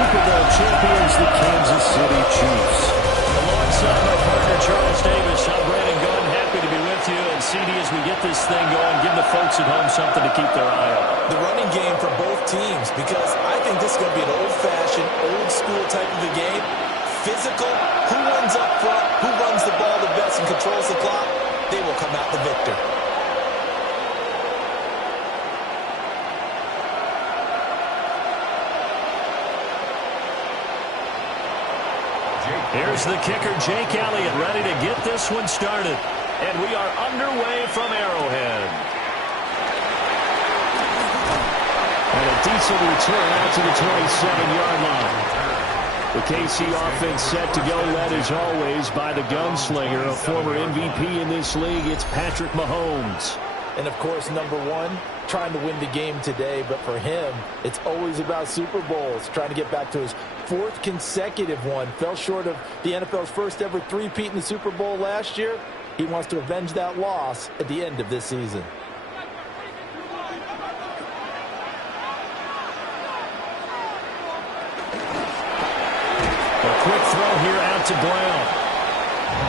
Super Bowl champions, the Kansas City Chiefs. Alongside my partner, Charles Davis, I'm Brandon Gunn. Happy to be with you. And CD, as we get this thing going, give the folks at home something to keep their eye on. The running game for both teams, because I think this is going to be an old-fashioned, old-school type of a game. Physical, who wins up front, who runs the ball the best and controls the clock, they will come out the victor. Here's the kicker, Jake Elliott, ready to get this one started. And we are underway from Arrowhead. And a decent return out to the 27-yard line. The KC offense set to go, led as always by the gunslinger, a former MVP in this league. It's Patrick Mahomes. And, of course, number one, trying to win the game today. But for him, it's always about Super Bowls, trying to get back to his fourth consecutive one. Fell short of the NFL's first ever three-peat in the Super Bowl last year. He wants to avenge that loss at the end of this season. A quick throw here out to Brown.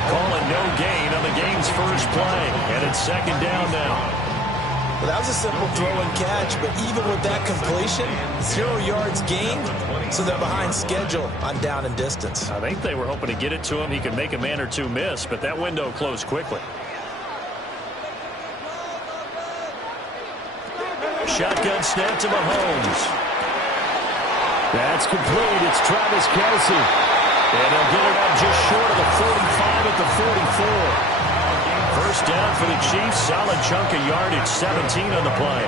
Calling no gain on the game's first play. And it's second down now. Well, that was a simple throw and catch, but even with that completion, 0 yards gained, so they're behind schedule on down and distance. I think they were hoping to get it to him. He could make a man or two miss, but that window closed quickly. Shotgun snap to Mahomes. That's complete. It's Travis Kelce. And they'll get it up just short of the 45 at the 44. First down for the Chiefs. Solid chunk of yardage, 17 on the play.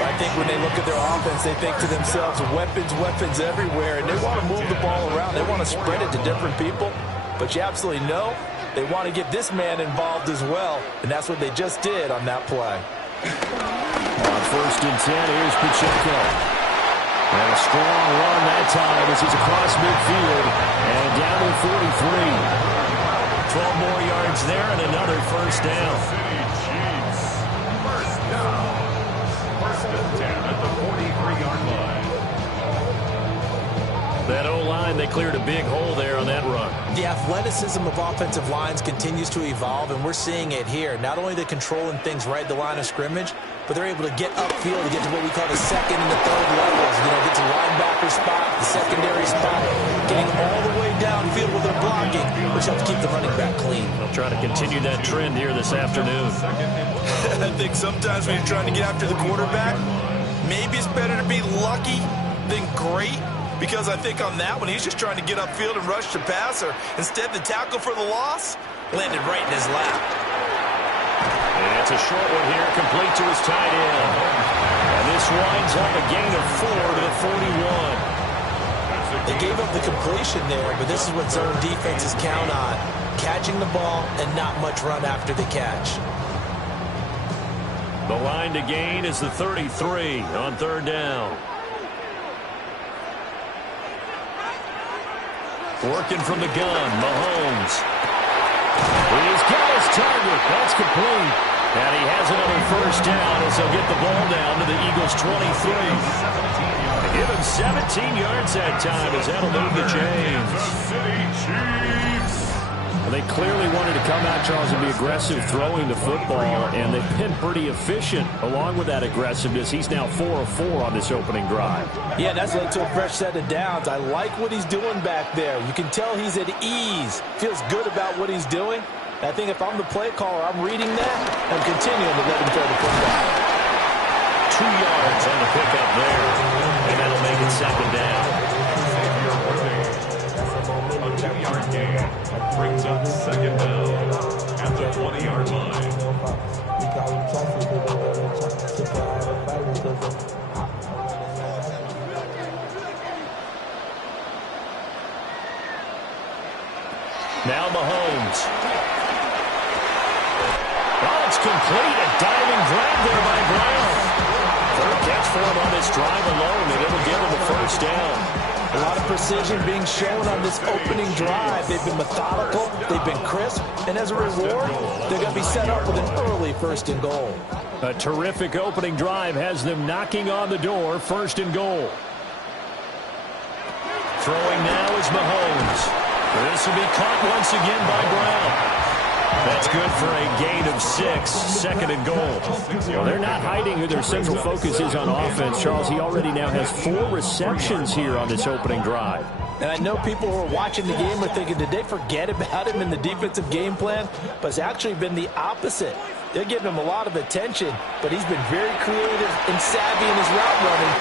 Well, I think when they look at their offense, they think to themselves, weapons, weapons everywhere. And they want to move the ball around. They want to spread it to different people. But you absolutely know they want to get this man involved as well. And that's what they just did on that play. On first and 10, here's Pacheco. And a strong run that time as he's across midfield. And down to 43. 12 more yards there and another first down. First down. First and 10 at the 43-yard line. That O-line, they cleared a big hole there on that run. The athleticism of offensive lines continues to evolve, and we're seeing it here. Not only are they controlling things right at the line of scrimmage, but they're able to get upfield to get to what we call the second and the third levels. You know, get to linebacker spot, the secondary spot, getting all the way downfield with their blocking, which helps keep the running back clean. They'll try to continue that trend here this afternoon. I think sometimes when you're trying to get after the quarterback, maybe it's better to be lucky than great. Because I think on that one, he's just trying to get upfield and rush the passer. Instead, the tackle for the loss landed right in his lap. And it's a short one here, complete to his tight end. And this winds up a gain of 4 to the 41. They gave up the completion there, but this is what zone defenses count on. Catching the ball and not much run after the catch. The line to gain is the 33 on third down. Working from the gun, Mahomes. He's got his target. That's complete. And he has another first down as they'll get the ball down to the Eagles' 23. Give him 17 yards that time as that'll move the chains. They clearly wanted to come out, Charles, and be aggressive throwing the football, and they've been pretty efficient along with that aggressiveness. He's now 4 of 4 on this opening drive. Yeah, that's led to a fresh set of downs. I like what he's doing back there. You can tell he's at ease, feels good about what he's doing. I think if I'm the play caller, I'm reading that and continuing to let him throw the football. 2 yards on the pickup there, and that'll make it second down. A 2-yard gain brings up second down at the 20-yard line. Now Mahomes. Oh, it's complete. A diving grab there by Brown. Third catch for him on this drive alone, and it'll give him the first down. A lot of precision being shown on this opening drive. They've been methodical, they've been crisp, and as a reward, they're going to be set up with an early first and goal. A terrific opening drive has them knocking on the door, first and goal. Throwing now is Mahomes. This will be caught once again by Brown. That's good for a gain of 6, second and goal. Well, they're not hiding who their central focus is on offense. Charles, he already now has 4 receptions here on this opening drive. And I know people who are watching the game are thinking, did they forget about him in the defensive game plan? But it's actually been the opposite. They're giving him a lot of attention, but he's been very creative and savvy in his route running.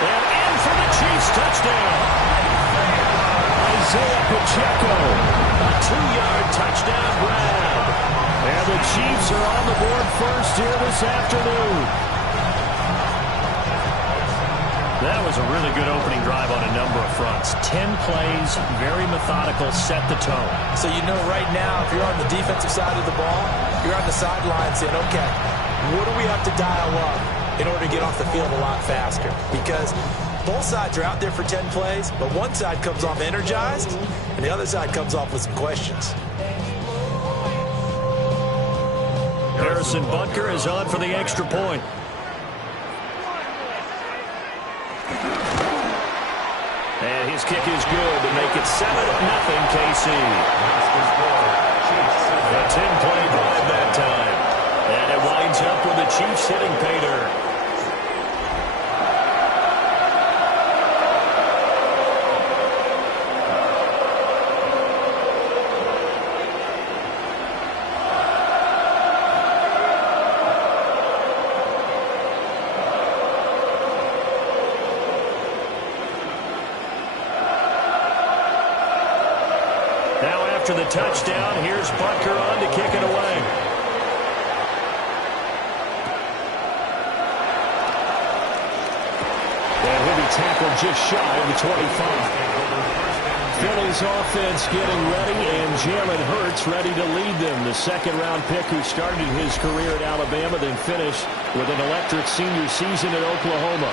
And in for the Chiefs touchdown. Isaiah Pacheco, a 2-yard touchdown grab. And the Chiefs are on the board first here this afternoon. That was a really good opening drive on a number of fronts. 10 plays, very methodical, set the tone. So you know right now, if you're on the defensive side of the ball, you're on the sideline saying, okay, what do we have to dial up in order to get off the field a lot faster? Because both sides are out there for 10 plays, but one side comes off energized, and the other side comes off with some questions. Harrison Butker is on for the extra point. And his kick is good to make it 7-0 KC. A 10-play drive that time. And it winds up with the Chiefs hitting pay dirt. After the touchdown, here's Butker on to kick it away. And he'll be tackled just shy of the 25. Philly's offense getting ready, and Jalen Hurts ready to lead them. The second-round pick who started his career at Alabama, then finished with an electric senior season at Oklahoma.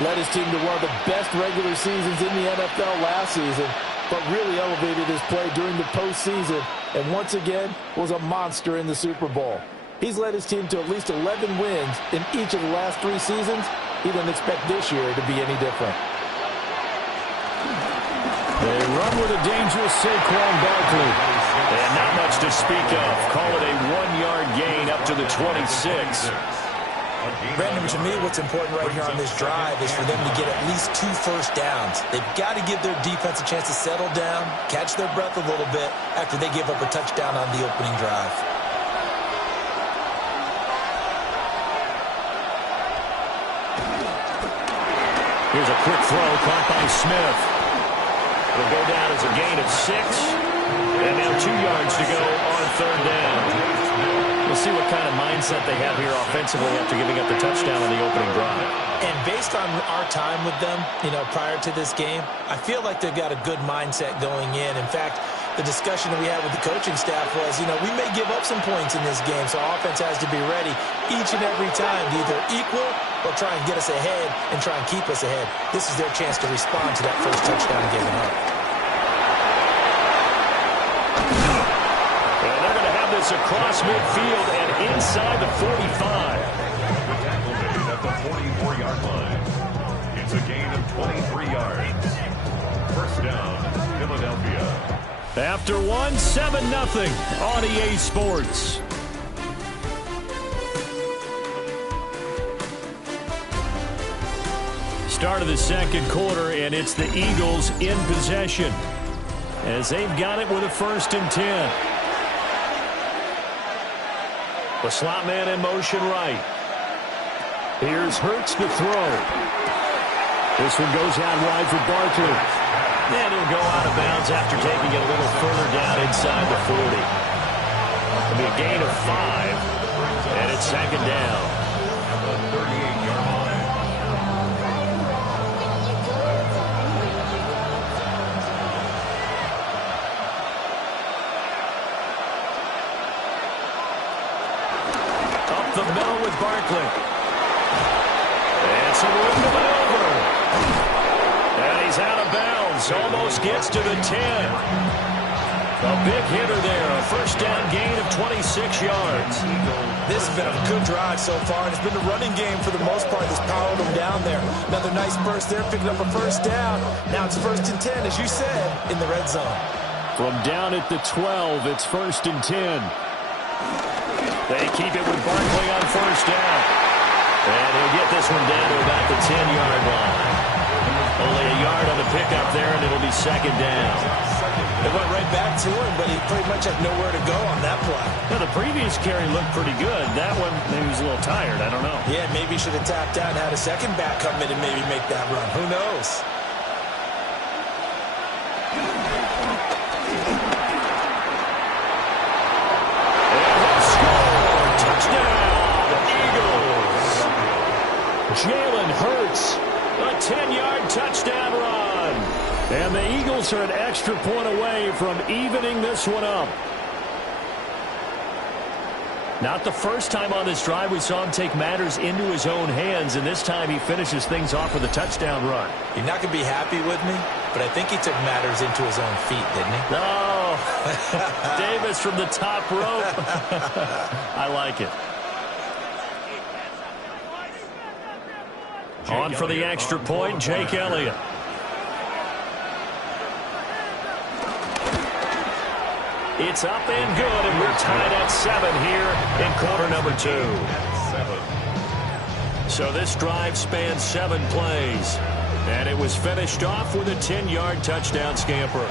Led his team to one of the best regular seasons in the NFL last season, but really elevated his play during the postseason, and once again was a monster in the Super Bowl. He's led his team to at least 11 wins in each of the last 3 seasons. He didn't expect this year to be any different. They run with a dangerous Saquon Barkley. And not much to speak of. Call it a 1-yard gain up to the 26. Brandon, to me, what's important right here on this drive is for them to get at least 2 first downs. They've got to give their defense a chance to settle down, catch their breath a little bit after they give up a touchdown on the opening drive. Here's a quick throw caught by Smith. It'll go down as a gain of 6. And now 2 yards to go on 3rd down. We'll see what kind of mindset they have here offensively after giving up the touchdown on the opening drive. And based on our time with them, prior to this game, I feel like they've got a good mindset going in. In fact, the discussion that we had with the coaching staff was, we may give up some points in this game, so offense has to be ready each and every time to either equal or try and get us ahead and try and keep us ahead. This is their chance to respond to that first touchdown given up. This across midfield and inside the 45. At the 44-yard line. It's a gain of 23 yards. First down, Philadelphia. After 1, 7-0 on EA Sports. Start of the second quarter, and it's the Eagles in possession as they've got it with a 1st and 10. The slot man in motion right. Here's Hurts to throw. This one goes out wide for Barkley. And he'll go out of bounds after taking it a little further down inside the 40. It'll be a gain of 5, and it's 2nd down. The 38-yard line. The middle with Barkley. And some room to maneuver. And he's out of bounds. Almost gets to the 10. A big hitter there. A first down gain of 26 yards. This has been a good drive so far, and it's been the running game for the most part that's powered them down there. Another nice burst there, picking up a first down. Now it's 1st and 10, as you said, in the red zone. From down at the 12, it's 1st and 10. They keep it with Barkley on first down. And he'll get this one down to about the 10-yard line. Only a yard on the pickup there, and it'll be 2nd down. They went right back to him, but he pretty much had nowhere to go on that play. Now, the previous carry looked pretty good. That one, maybe he was a little tired. I don't know. Yeah, maybe he should have tapped out and had a second back come in and maybe make that run. Who knows? Jalen Hurts, a 10-yard touchdown run. And the Eagles are an extra point away from evening this one up. Not the first time on this drive we saw him take matters into his own hands, and this time he finishes things off with a touchdown run. You're not going to be happy with me, but I think he took matters into his own feet, didn't he? No. Davis from the top rope. I like it. On for the extra point, Jake Elliott. It's up and good, and we're tied at 7 here in quarter number 2. So this drive spans 7 plays, and it was finished off with a 10-yard touchdown scamper.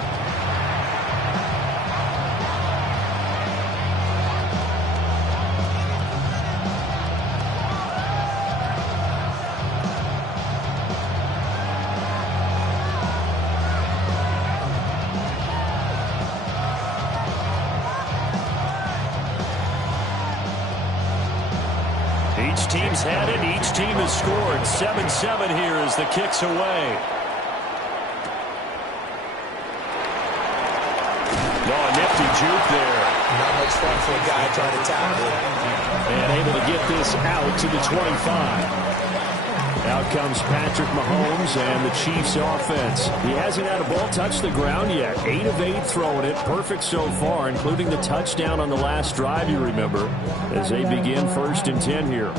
Each team's had it. Each team has scored. 7-7 here as the kick's away. Oh, a nifty juke there. Not much fun for a guy trying to tackle it. And able to get this out to the 25. Out comes Patrick Mahomes and the Chiefs offense. He hasn't had a ball touch the ground yet. 8 of 8 throwing it. Perfect so far, including the touchdown on the last drive, you remember, as they begin 1st and 10 here.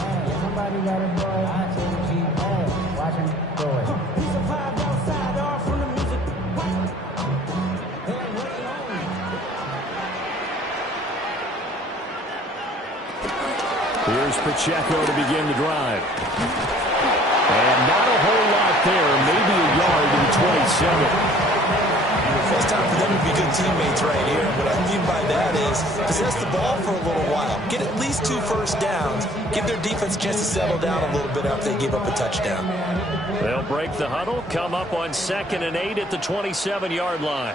Here's Pacheco to begin the drive. And not a whole lot there, maybe a yard to the 27. It's time for them to be good teammates right here. What I mean by that is possess the ball for a little while. Get at least 2 first downs. Give their defense a chance to settle down a little bit after they give up a touchdown. They'll break the huddle, come up on 2nd and 8 at the 27-yard line.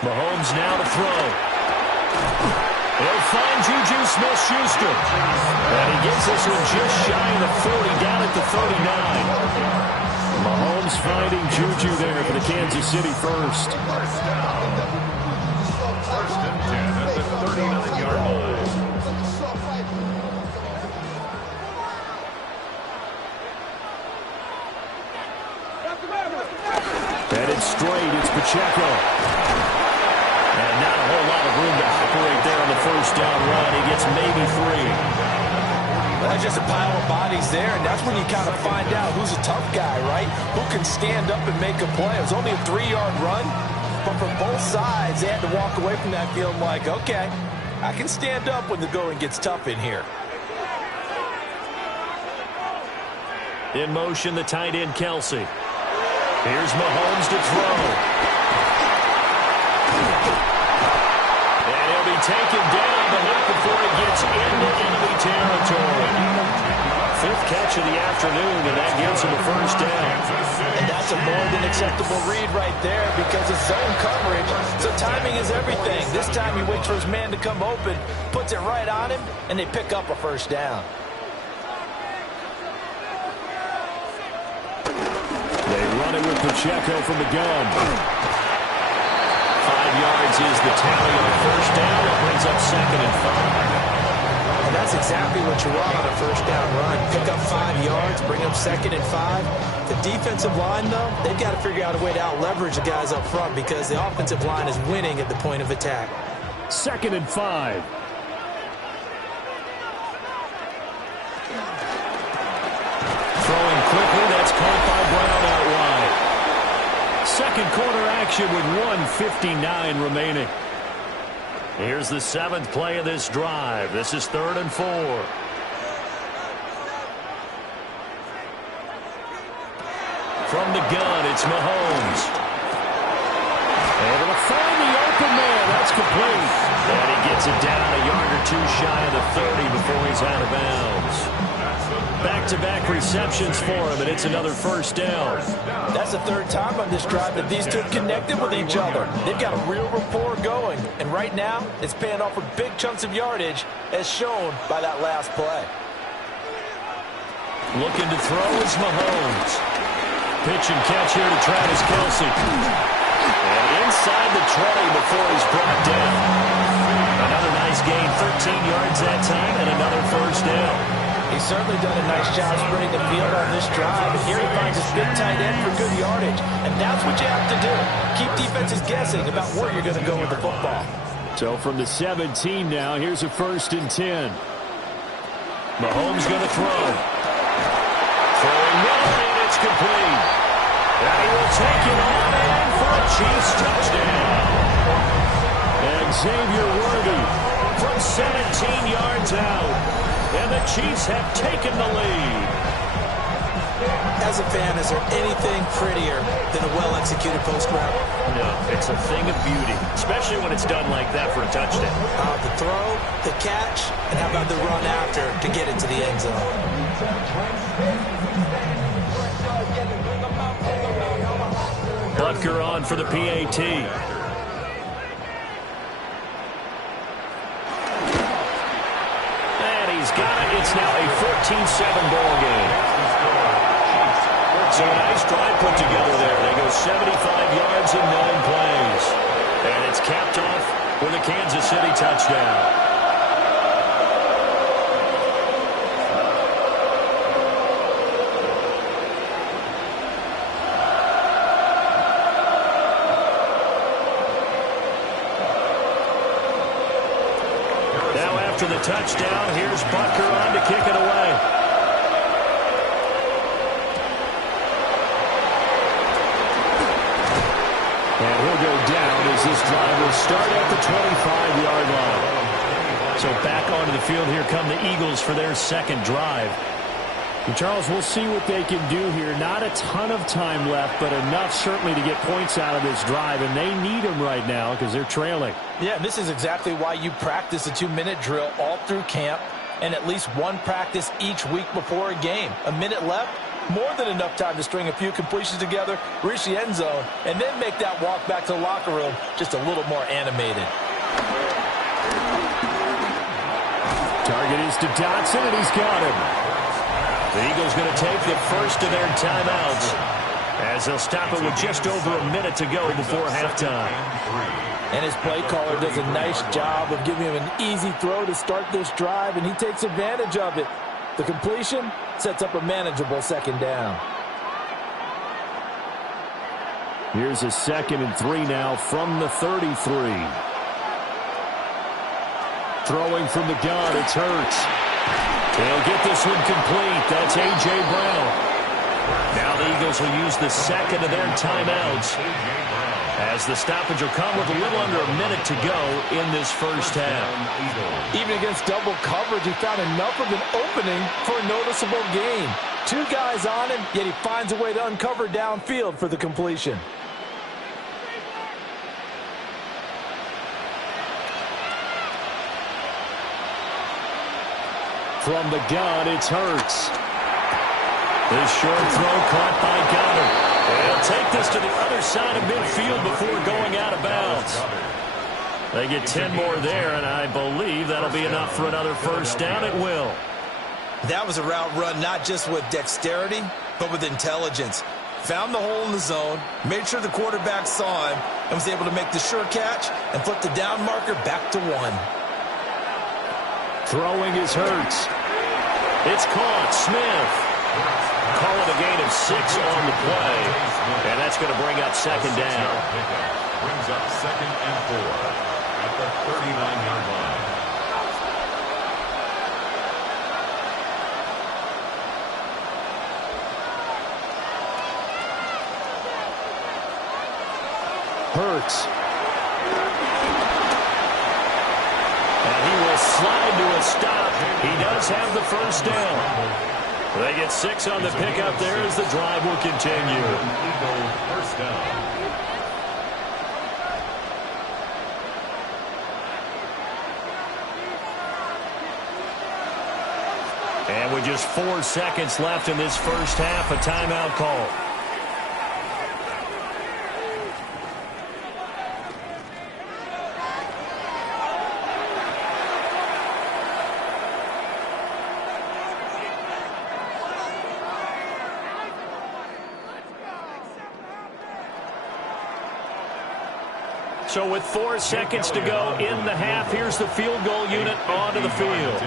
Mahomes now to throw. He'll find Juju Smith-Schuster. And he gets this one just shy of the 40, down at the 39. Mahomes finding Juju there for the Kansas City first. First and 10 at the 39-yard line. Headed straight, it's Pacheco. And not a whole lot of room to operate there on the first down run. He gets maybe 3. That's just a pile of bodies there, and that's when you kind of find out who's a tough guy, right? Who can stand up and make a play. It was only a 3-yard run, but from both sides, they had to walk away from that feeling like, okay, I can stand up when the going gets tough in here. In motion, the tight end, Kelsey. Here's Mahomes to throw. And he'll be taken down, but not before he gets into enemy territory. 5th catch of the afternoon, and that gives him a first down. And that's a more than acceptable read right there because it's zone coverage, so timing is everything. This time he waits for his man to come open, puts it right on him, and they pick up a first down. They run it with Pacheco from the gun. 5 yards is the tally on first down. That brings up 2nd and 5. And that's That's exactly what you want on a first down run. Pick up 5 yards, bring up 2nd and 5. The defensive line, though, they've got to figure out a way to out-leverage the guys up front because the offensive line is winning at the point of attack. 2nd and 5. Throwing quickly, that's caught by Brown out wide. Second quarter action with 1:59 remaining. Here's the 7th play of this drive. This is 3rd and 4. From the gun, it's Mahomes. Able to find the open man. That's complete. And he gets it down a yard or two shy of the 30 before he's out of bounds. Back-to-back receptions for him, and it's another first down. That's the 3rd time on this drive that these two have connected with each other. They've got a real rapport going, and right now it's paying off with big chunks of yardage, as shown by that last play. Looking to throw is Mahomes. Pitch and catch here to Travis Kelce. And inside the 20 before he's brought down. Another nice gain, 13 yards that time, and another first down. He's certainly done a nice job spreading the field on this drive, and here he finds his big tight end for good yardage. And that's what you have to do. Keep defenses guessing about where you're going to go with the football. So from the 17 now, here's a 1st and 10. Mahomes going to throw. Throwing well, and it's complete. And he will take it on in for a Chiefs touchdown. And Xavier Worthy from 17 yards out. And the Chiefs have taken the lead. As a fan, is there anything prettier than a well-executed post route? No, it's a thing of beauty, especially when it's done like that for a touchdown. The throw, the catch, and how about the run after to get into the end zone? Butker on for the PAT. It's now a 14-7 ball game. So a nice drive put together there. They go 75 yards in 9 plays. And it's capped off with a Kansas City touchdown. After the touchdown, here's Butker on to kick it away. And he'll go down as this drive will start at the 25-yard line. So back onto the field here come the Eagles for their 2nd drive. And Charles, we'll see what they can do here. Not a ton of time left, but enough certainly to get points out of this drive, and they need them right now because they're trailing. Yeah, this is exactly why you practice a 2-minute drill all through camp and at least one practice each week before a game. A minute left, more than enough time to string a few completions together, reach the end zone, and then make that walk back to the locker room just a little more animated. Target is to Dotson, and he's got him. The Eagles going to take the first of their timeouts as they'll stop it with just over a minute to go before halftime. And his play caller does a nice job of giving him an easy throw to start this drive, and he takes advantage of it. The completion sets up a manageable 2nd down. Here's a 2nd and 3 now from the 33. Throwing from the gun, it's Hurts. They'll get this one complete. That's A.J. Brown. Now the Eagles will use the 2nd of their timeouts as the stoppage will come with a little under a minute to go in this first half. Even against double coverage, he found enough of an opening for a noticeable gain. 2 guys on him, yet he finds a way to uncover downfield for the completion. From the gun, it's Hurts. This short throw caught by Goddard. They'll take this to the other side of midfield before going out of bounds. They get 10 more there, and I believe that'll be enough for another first down. It will. That was a route run not just with dexterity, but with intelligence. Found the hole in the zone, made sure the quarterback saw him, and was able to make the sure catch and flip the down marker back to 1. Throwing is Hurts. It's caught. Smith. Call it a gain of 6 on the play. And that's going to bring up second down. Brings up 2nd and 4 at the 39-yard line. Hurts. And he will slide to a stop. He does have the first down. They get 6 on the pickup there as the drive will continue. First down. And with just 4 seconds left in this first half, a timeout call. So with 4 seconds to go in the half, here's the field goal unit onto the field.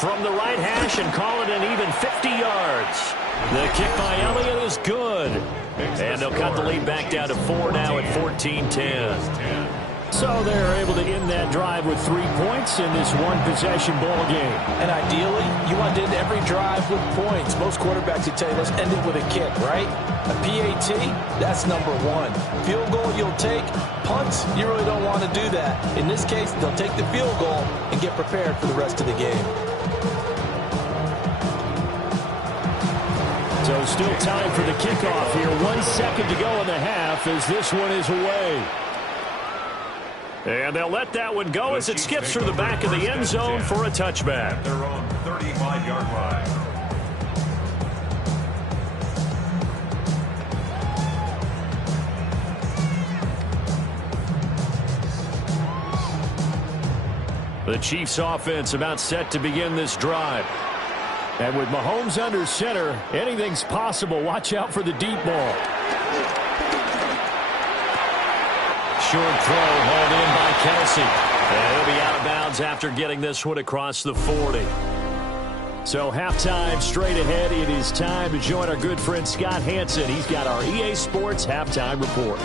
From the right hash and call it an even 50 yards. The kick by Elliott is good. And they'll cut the lead back down to 4 now at 14-10. So they're able to end that drive with 3 points in this one-possession ball game. And ideally, you want to end every drive with points. Most quarterbacks would tell you, let's end it with a kick, right? A PAT, that's number 1. Field goal, you'll take. Punts, you really don't want to do that. In this case, they'll take the field goal and get prepared for the rest of the game. So still time for the kickoff here. 1 second to go in the half as this one is away. And they'll let that one go as it skips through the back of the end zone for a touchback. Their own 35-yard line. The Chiefs offense about set to begin this drive. And with Mahomes under center, anything's possible. Watch out for the deep ball. Short throw hauled in by Kelsey. And he'll be out of bounds after getting this one across the 40. So halftime straight ahead. It is time to join our good friend Scott Hanson. He's got our EA Sports halftime report.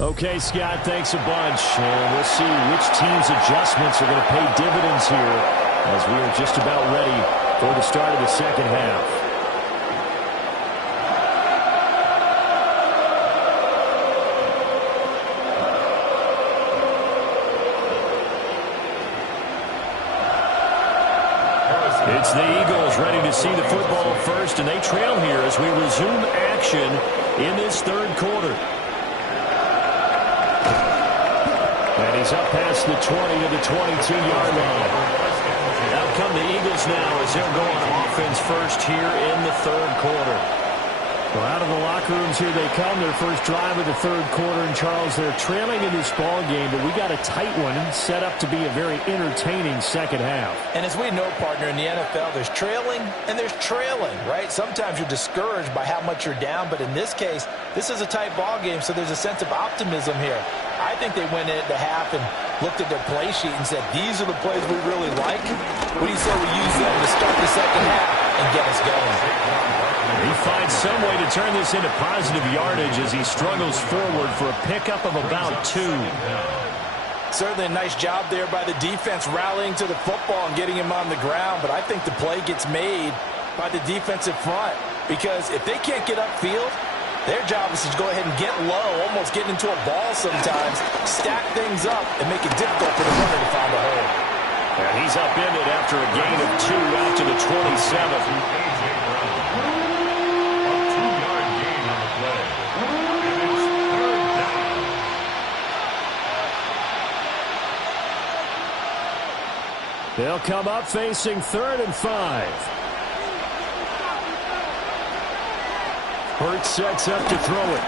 Okay, Scott, thanks a bunch. And we'll see which team's adjustments are going to pay dividends here as we are just about ready for the start of the second half. It's the Eagles ready to see the football first, and they trail here as we resume action in this third quarter. And he's up past the 20 to the 22-yard line. Out come the Eagles now as they'll go on offense first here in the third quarter. Well, out of the locker rooms here they come. Their first drive of the third quarter. And, Charles, they're trailing in this ball game, but we got a tight one set up to be a very entertaining second half. And as we know, partner, in the NFL, there's trailing and there's trailing, right? Sometimes you're discouraged by how much you're down, but in this case, this is a tight ball game, so there's a sense of optimism here. I think they went into half and looked at their play sheet and said, these are the plays we really like. What do you say we use them to start the second half and get us going? He finds some way to turn this into positive yardage as he struggles forward for a pickup of about 2. Certainly a nice job there by the defense rallying to the football and getting him on the ground, but I think the play gets made by the defensive front because if they can't get upfield, their job is to go ahead and get low, almost get into a ball sometimes, stack things up, and make it difficult for the runner to find a hole. And he's upended after a gain of 2 out to the 27. They'll come up facing 3rd and 5. Hurts sets up to throw it.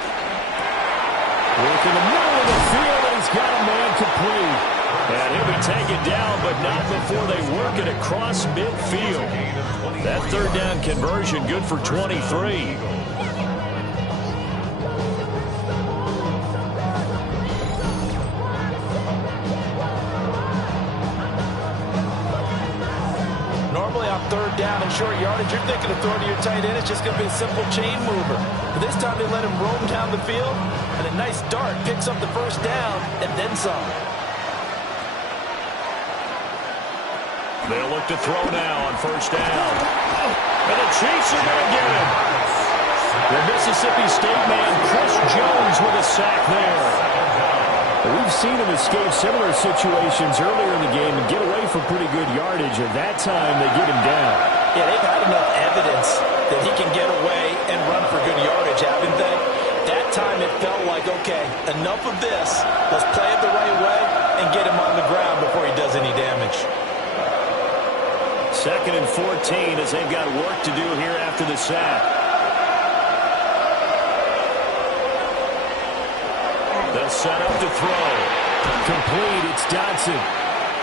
Work in the middle of the field, and he's got a man complete. And he'll be taken down, but not before they work it across midfield. That third down conversion good for 23. Third down and short yardage, you're thinking of throwing to your tight end. It's just going to be a simple chain mover. But this time they let him roam down the field, and a nice dart picks up the first down and then some. They'll look to throw now on first down. And the Chiefs are going to get him. The Mississippi State man, Chris Jones, with a sack there. We've seen him escape similar situations earlier in the game and get away from pretty good yardage, and that time they get him down. Yeah, they've had enough evidence that he can get away and run for good yardage, haven't they? That time it felt like, okay, enough of this. Let's play it the right way and get him on the ground before he does any damage. 2nd and 14 as they've got work to do here after the sack. They'll set up to throw. Complete, it's Dotson.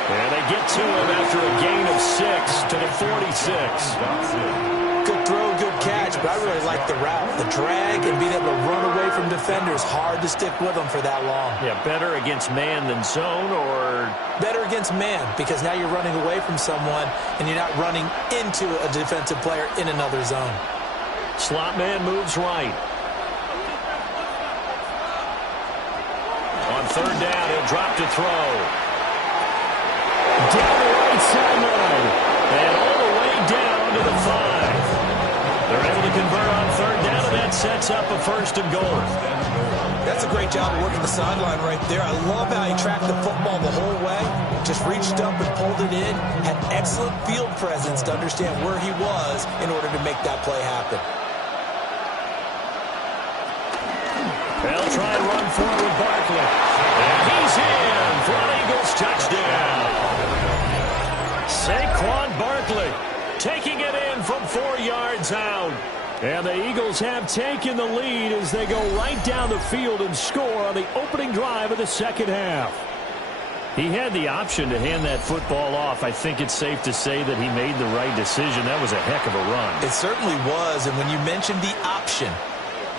And they get to him after a gain of 6 to the 46. Good throw, good catch, but I really like the route. The drag and being able to run away from defenders, hard to stick with them for that long. Yeah, better against man than zone, or? Better against man, because now you're running away from someone and you're not running into a defensive player in another zone. Slot man moves right. On third down, he'll drop to throw. Down the right sideline. And all the way down to the 5. They're able to convert on third down, and that sets up a 1st and goal. That's a great job of working the sideline right there. I love how he tracked the football the whole way. Just reached up and pulled it in. Had excellent field presence to understand where he was in order to make that play happen. They'll try and run forward with Barkley. And he's in for an Eagles touchdown. Saquon Barkley taking it in from 4 yards out. And the Eagles have taken the lead as they go right down the field and score on the opening drive of the second half. He had the option to hand that football off. I think it's safe to say that he made the right decision. That was a heck of a run. It certainly was, and when you mentioned the option,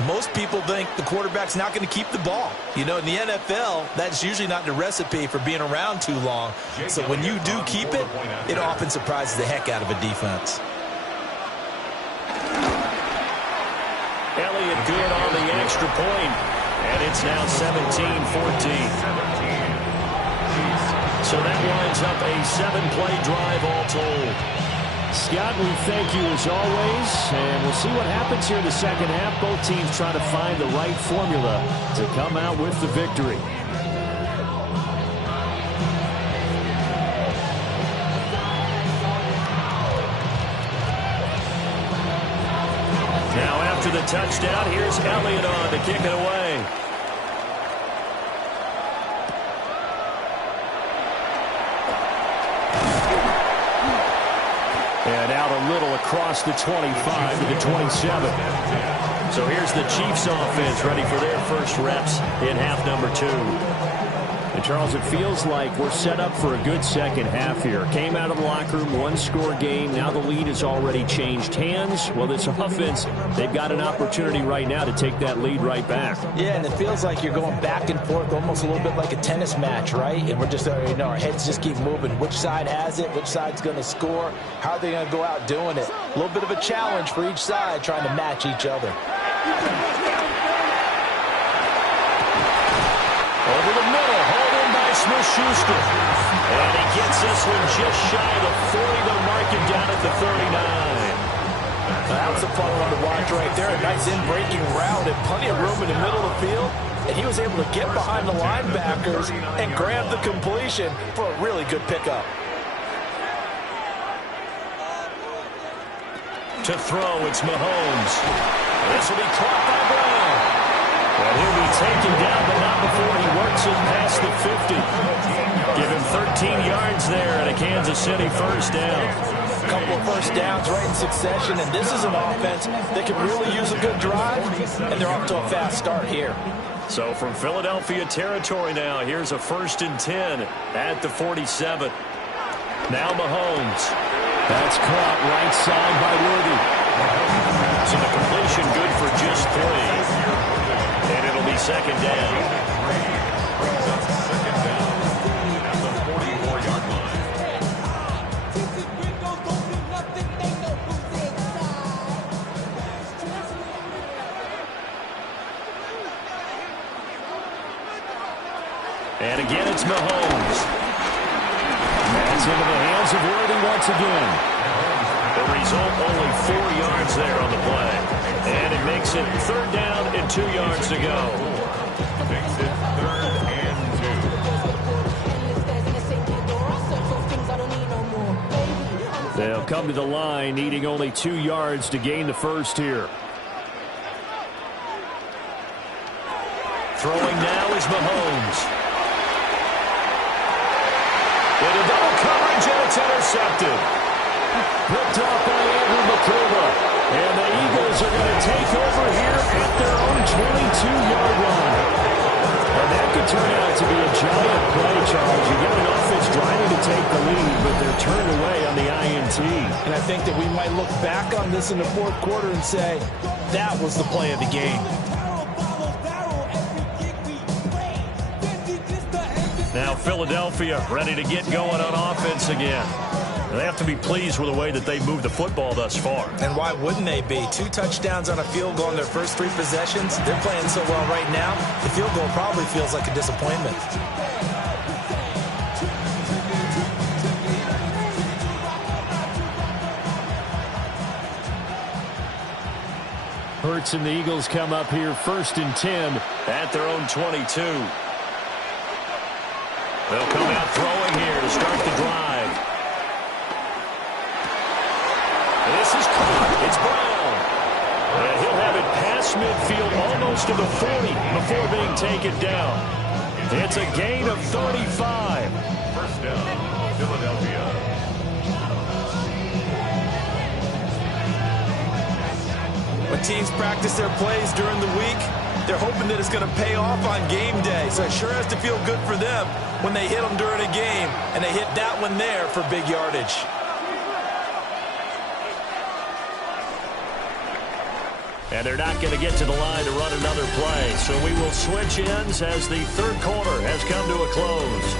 most people think the quarterback's not going to keep the ball. You know, in the NFL, that's usually not the recipe for being around too long. So when you do keep it, it often surprises the heck out of a defense. Elliott good on the extra point, and it's now 17-14. So that winds up a 7-play drive all told. Scott, we thank you as always, and we'll see what happens here in the second half. Both teams trying to find the right formula to come out with the victory. Now after the touchdown, here's Elliott on to kick it away. And out a little across the 25 to the 27. So here's the Chiefs offense ready for their first reps in half number 2. And Charles, it feels like we're set up for a good second half here. Came out of the locker room, 1-score game. Now the lead has already changed hands. Well, this offense, they've got an opportunity right now to take that lead right back. Yeah, and it feels like you're going back and forth almost a little bit like a tennis match, right? And we're just, you know, our heads just keep moving. Which side has it? Which side's going to score? How are they going to go out doing it? A little bit of a challenge for each side trying to match each other. Over the middle, hauled in by Smith-Schuster. And he gets this one just shy of the 40. They'll mark him down at the 39. That was a fun one to watch right there. A nice in-breaking route and plenty of room in the middle of the field. And he was able to get behind the linebackers and grab the completion for a really good pickup. To throw, it's Mahomes. This will be caught by Brown. And he'll be taken down, but not before he works it past the 50. Give him 13 yards there and a Kansas City first down. couple of first downs right in succession, and this is an offense that could really use a good drive, and they're off to a fast start here. So from Philadelphia territory now, here's a 1st and 10 at the 47. Now Mahomes. That's caught right side by Worthy. So the completion good for just 3. And it'll be 2nd down. And again, it's Mahomes. That's into the hands of Worthy once again. The result, only 4 yards there on the play. And it makes it 3rd down and 2 yards to go. Makes it 3rd and 2. They'll come to the line, needing only 2 yards to gain the first here. Throwing now is Mahomes. Into double coverage, and it's intercepted. Picked off by Andrew McCullough. And the Eagles are going to take over here at their own 22-yard line. And that could turn out to be a giant play, Charles. You get an offense driving to take the lead, but they're turned away on the INT. And I think that we might look back on this in the 4th quarter and say, that was the play of the game. Now Philadelphia ready to get going on offense again. They have to be pleased with the way that they moved the football thus far. And why wouldn't they be? 2 touchdowns on a field goal in their first 3 possessions. They're playing so well right now, the field goal probably feels like a disappointment. Hurts and the Eagles come up here 1st and 10 at their own 22. They'll come out throwing here to start the drive. This is caught. It's Brown. And he'll have it past midfield almost to the 40 before being taken down. It's a gain of 35. 1st down, Philadelphia. When teams practice their plays during the week, they're hoping that it's going to pay off on game day. So it sure has to feel good for them when they hit them during a game, and they hit that one there for big yardage. And they're not going to get to the line to run another play. So we will switch ends as the 3rd quarter has come to a close.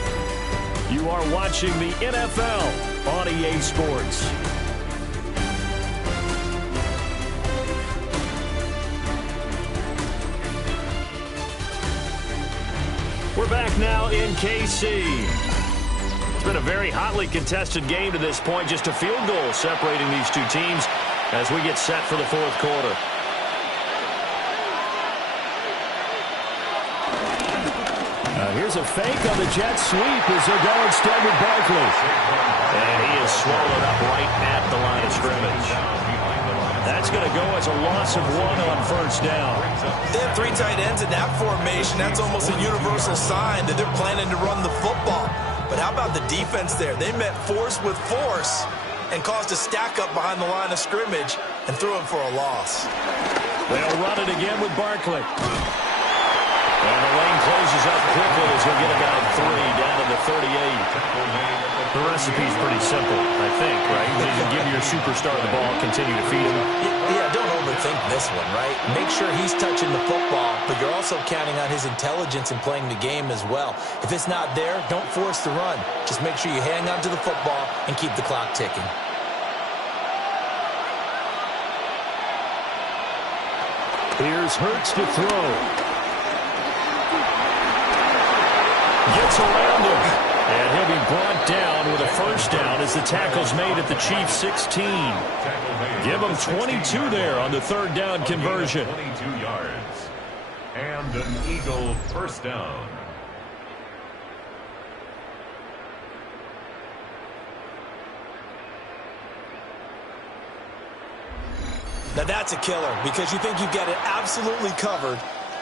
You are watching the NFL on EA Sports. We're back now in KC. It's been a very hotly contested game to this point. Just a field goal separating these 2 teams as we get set for the 4th quarter. Here's a fake on the jet sweep as they're going instead with Barkley. And he is swallowed up right at the line of scrimmage. That's going to go as a loss of 1 on 1st down. They have 3 tight ends in that formation. That's almost a universal sign that they're planning to run the football. But how about the defense there? They met force with force and caused a stack up behind the line of scrimmage and threw him for a loss. They'll run it again with Barkley. And the lane closes up quickly as he'll get about 3 down to the 38. The recipe's pretty simple, I think, right? You give your superstar the ball, continue to feed him. Yeah, don't overthink this one, right? Make sure he's touching the football, but you're also counting on his intelligence in playing the game as well. If it's not there, don't force the run. Just make sure you hang on to the football and keep the clock ticking. Here's Hurts to throw. Gets around him. And he'll be brought down with a 1st down as the tackle's made at the Chiefs' 16. Give them 22 there on the 3rd down conversion. 22 yards. And an Eagle 1st down. Now that's a killer because you think you've got it absolutely covered,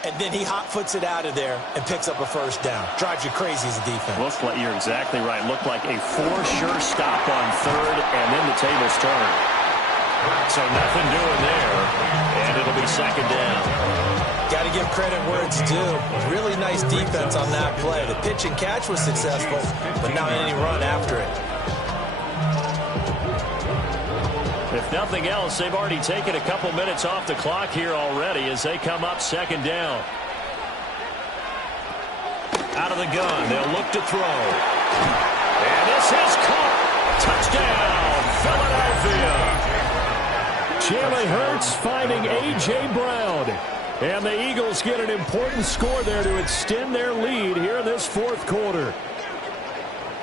and then he hot-foots it out of there and picks up a first down. Drives you crazy as a defense. Looks like you're exactly right. Looked like a sure stop on third, and then the tables turn. So nothing doing there, and it'll be second down. Got to give credit where it's due. Really nice defense on that play. The pitch and catch was successful, but not any run after it. If nothing else, they've already taken a couple minutes off the clock here already as they come up second down. Out of the gun, they'll look to throw. And this is caught. Touchdown, Philadelphia. Jalen Hurts finding A.J. Brown. And the Eagles get an important score there to extend their lead here in this fourth quarter.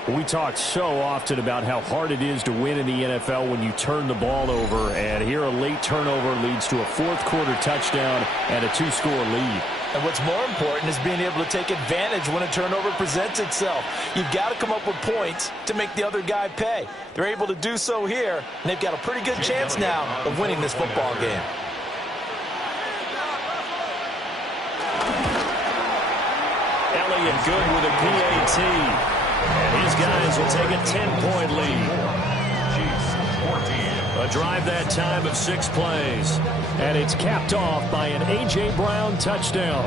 We talk so often about how hard it is to win in the NFL when you turn the ball over. And here a late turnover leads to a fourth quarter touchdown and a two-score lead. And what's more important is being able to take advantage when a turnover presents itself. You've got to come up with points to make the other guy pay. They're able to do so here, and they've got a pretty good chance now of winning this football game. Elliott good with a PAT. And his guys will take a 10-point lead. A drive that time of 6 plays. And it's capped off by an A.J. Brown touchdown.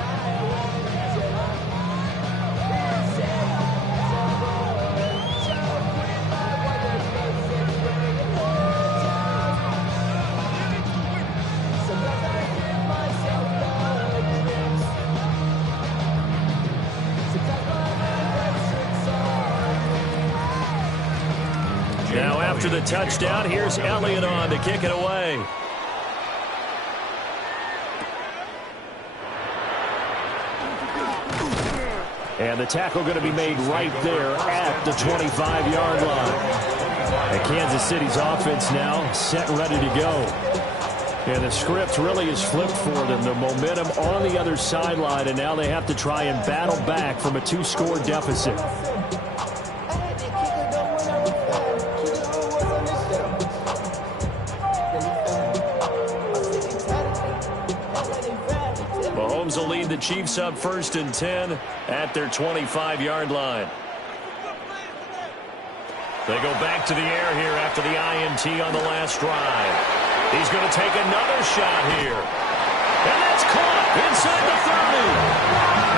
Now after the touchdown, here's Elliott on to kick it away. And the tackle going to be made right there at the 25-yard line. And Kansas City's offense now set and ready to go. And the script really is flipped for them. The momentum on the other sideline, and now they have to try and battle back from a 2-score deficit. Mahomes will lead the Chiefs up 1st and 10 at their 25-yard line. They go back to the air here after the INT on the last drive. He's going to take another shot here. And that's caught inside the 30.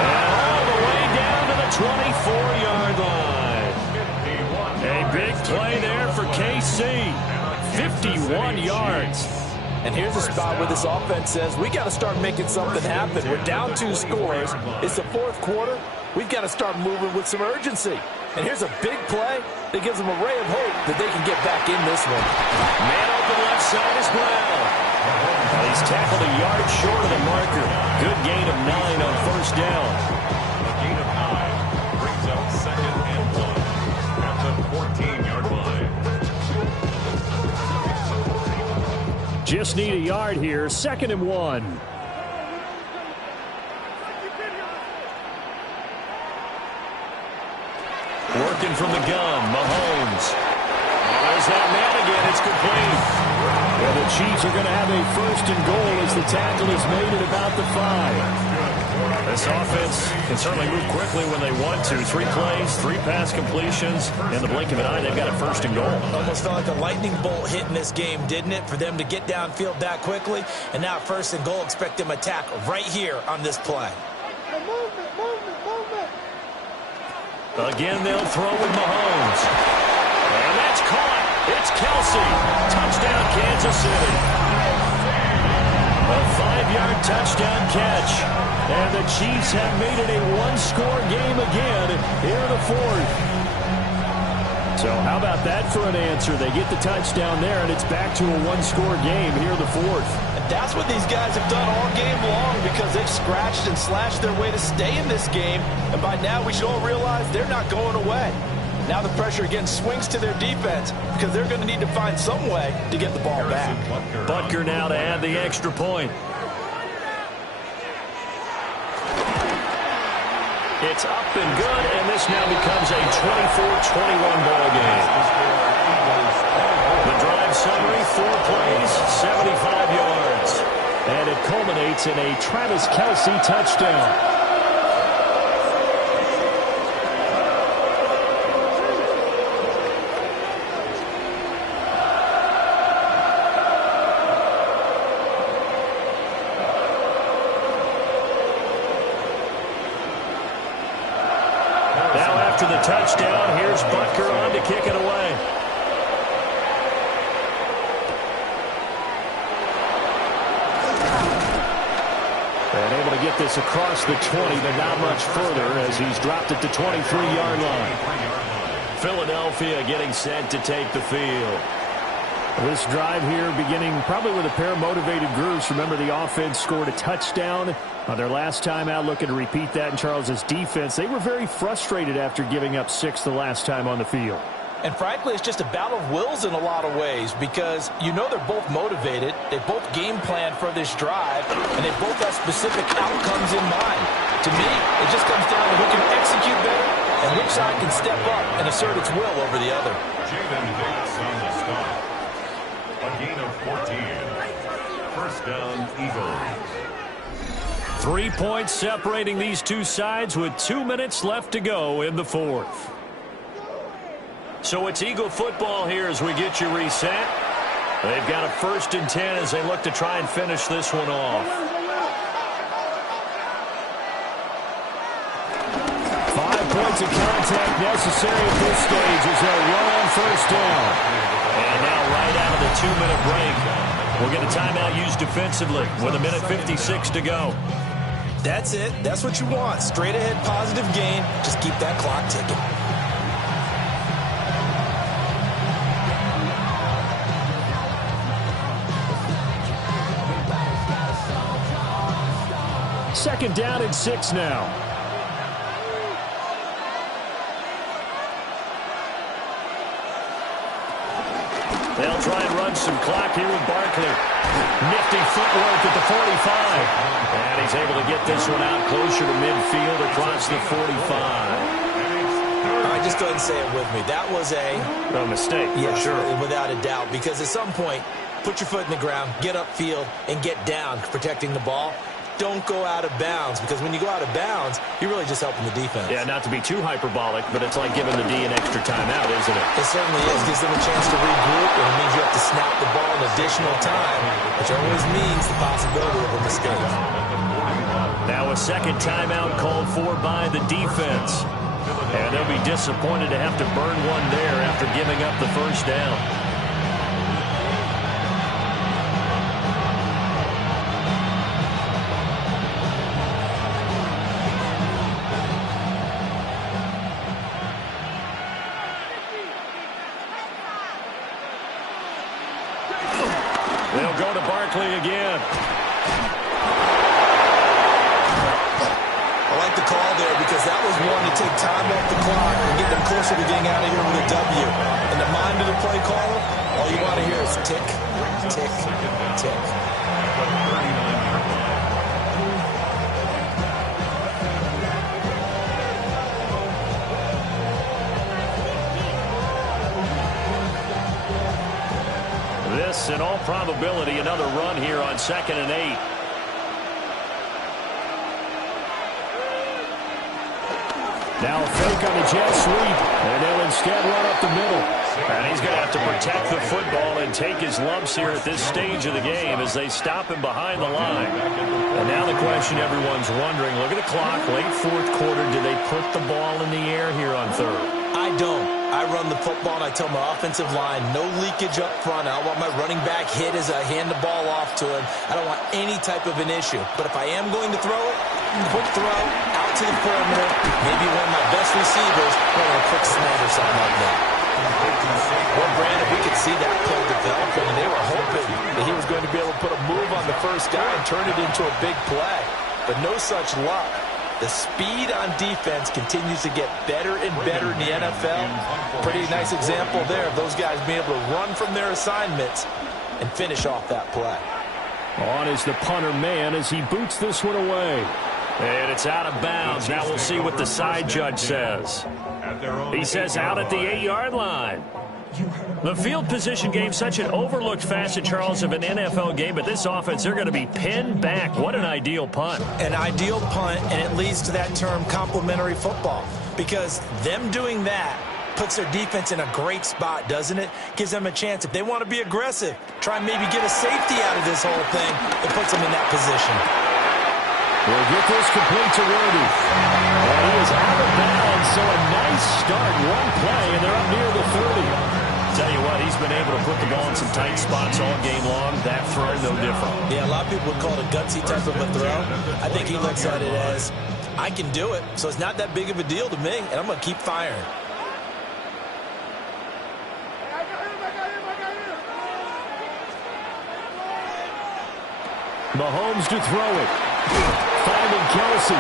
And all the way down to the 24-yard line. A big play there for KC. 51 yards. And here's a spot where this offense says, we got to start making something happen. We're down 2 scores. It's the fourth quarter. We've got to start moving with some urgency. And here's a big play that gives them a ray of hope that they can get back in this one. Man open left side is Brown. Well, he's tackled a yard short of the marker. Good gain of 9 on 1st down. A gain of 9 brings up 2nd and 1 at the 14-yard line. Just need a yard here. 2nd and 1. Working from the gun, Mahomes. There's that man again. It's complete. Well, the Chiefs are going to have a 1st and goal as the tackle is made at about the 5. This offense can certainly move quickly when they want to. 3 plays, 3 pass completions. In the blink of an eye, they've got a 1st and goal. Almost felt like a lightning bolt hit in this game, didn't it? For them to get downfield that quickly. And now 1st and goal, expect them to attack right here on this play. Again, they'll throw with Mahomes. And that's caught. It's Kelsey. Touchdown, Kansas City. A 5-yard touchdown catch. And the Chiefs have made it a 1-score game again here in the 4th. So how about that for an answer? They get the touchdown there, and it's back to a 1-score game here in the 4th. That's what these guys have done all game long because they've scratched and slashed their way to stay in this game. And by now we should all realize they're not going away. Now the pressure again swings to their defense because they're going to need to find some way to get the ball back. Butker now to add the extra point. It's up and good, and this now becomes a 24-21 ball game. The drive summary, 4 plays, 75 yards. And it culminates points and a Travis Kelce touchdown. After the touchdown, here's Butker on to kick it away. And able to get this across the 20, but not much further as he's dropped it to 23-yard line. Philadelphia getting set to take the field. This drive here beginning probably with a pair of motivated groups. Remember, the offense scored a touchdown on their last time out, looking to repeat that in Charles's defense. They were very frustrated after giving up 6 the last time on the field. And frankly, it's just a battle of wills in a lot of ways because you know they're both motivated. They both game planned for this drive, and they both have specific outcomes in mind. To me, it just comes down to who can execute better and which side can step up and assert its will over the other. Jaden Davis on the stop. A gain of 14. First down, Eagles. 3 points separating these two sides with 2 minutes left to go in the fourth. So it's Eagle football here as we get you reset. They've got a 1st and 10 as they look to try and finish this one off. 5 points of contact necessary at this stage as they'll run on 1st down. And now right out of the 2-minute break, we'll get a timeout used defensively with 1:56 to go. That's it. That's what you want. Straight ahead positive gain. Just keep that clock ticking. Second down and 6 now. They'll try and run some clock here with Barkley. Nifty footwork at the 45. And he's able to get this one out closer to midfield across the 45. All right, just go ahead and say it with me. That was a mistake, yeah, for sure. Without a doubt, because at some point, put your foot in the ground, get upfield, and get down protecting the ball. Don't go out of bounds, because when you go out of bounds, you're really just helping the defense. Yeah, not to be too hyperbolic, but it's like giving the D an extra timeout, isn't it? It certainly is. Gives them a chance to regroup, and it means you have to snap the ball an additional time, which always means the possibility of a mistake. Now a second timeout called for by the defense. And they'll be disappointed to have to burn one there after giving up the 1st down. They'll go to Barkley again. I like the call there because that was one to take time off the clock and get them closer to getting out of here with a W. In the mind of the play caller, all you want to hear is tick, tick, tick. This, in all probability, another run here on 2nd and 8. Now a fake on the jet sweep, and they'll instead run up the middle. And he's going to have to protect the football and take his lumps here at this stage of the game as they stop him behind the line. And now the question everyone's wondering, look at the clock, late 4th quarter, do they put the ball in the air here on 3rd? I don't. I run the football, and I tell my offensive line, no leakage up front. I don't want my running back hit as I hand the ball off to him. I don't want any type of an issue. But if I am going to throw it, quick throw, out to the perimeter, maybe one of my best receivers running a quick slant or something like that. Well, Brandon, we could see that play developing, and they were hoping that he was going to be able to put a move on the first guy and turn it into a big play. But no such luck. The speed on defense continues to get better and better in the NFL. Pretty nice example there of those guys being able to run from their assignments and finish off that play. On is the punter man as he boots this one away. And it's out of bounds. Now we'll see what the side judge says. He says out at the 8-yard line. The field position game, such an overlooked facet, Charles, of an NFL game, but this offense, they're going to be pinned back. What an ideal punt. An ideal punt, and it leads to that term complementary football, because them doing that puts their defense in a great spot, doesn't it? Gives them a chance. If they want to be aggressive, try and maybe get a safety out of this whole thing, it puts them in that position. We'll get this complete to Worthy. And he is out of bounds, so a nice start, one play, and they're up near the 30. Tell you what, he's been able to put the ball in some tight spots all game long. That throw, no different. Yeah, a lot of people would call it a gutsy type of a throw. I think he looks at it as, I can do it, so it's not that big of a deal to me, and I'm going to keep firing. Mahomes to throw it. Finding Kelsey.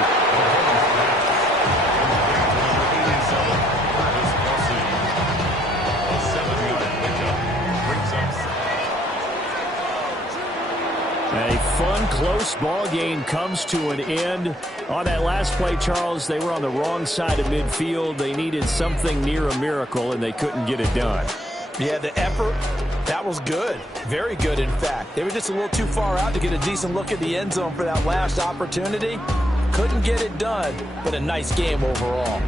A fun, close ball game comes to an end. On that last play, Charles, they were on the wrong side of midfield. They needed something near a miracle, and they couldn't get it done. Yeah, the effort, that was good. Very good, in fact. They were just a little too far out to get a decent look at the end zone for that last opportunity. Couldn't get it done, but a nice game overall.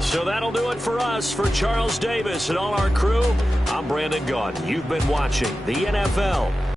So that'll do it for us. For Charles Davis and all our crew, I'm Brandon Gaudin. You've been watching the NFL